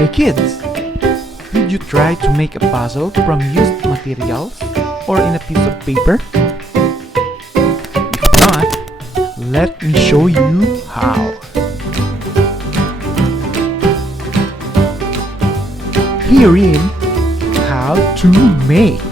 Hey kids! Did you try to make a puzzle from used materials or in a piece of paper? If not, let me show you how. Herein, how to make.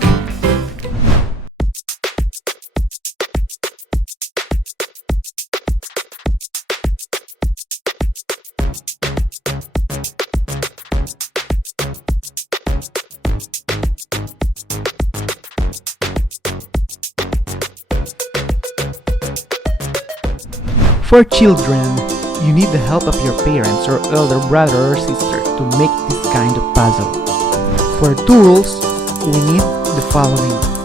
For children, you need the help of your parents or elder brother or sister to make this kind of puzzle. For tools, we need the following.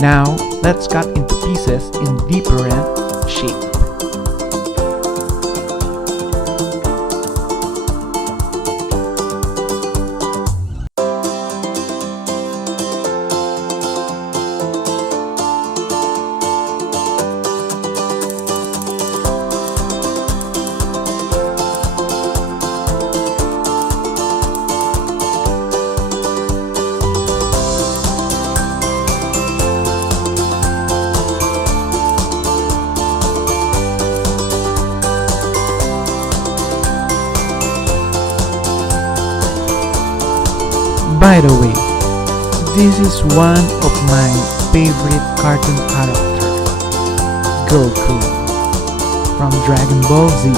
Now, let's cut into pieces in different shape. By the way, this is one of my favorite cartoon characters, Goku, from Dragon Ball Z.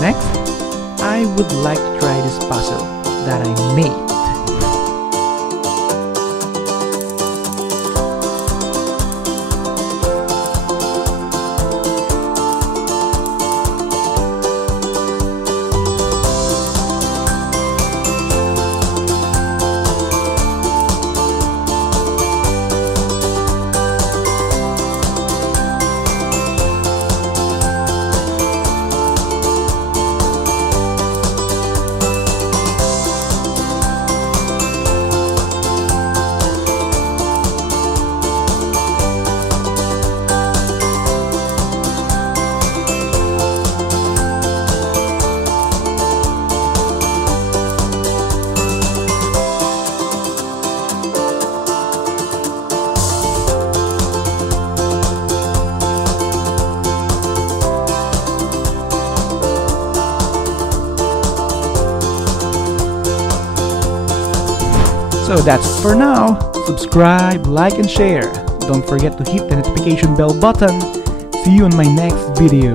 Next, I would like to try this puzzle that I made. So that's it for now. Subscribe, like, and share. Don't forget to hit the notification bell button. See you on my next video.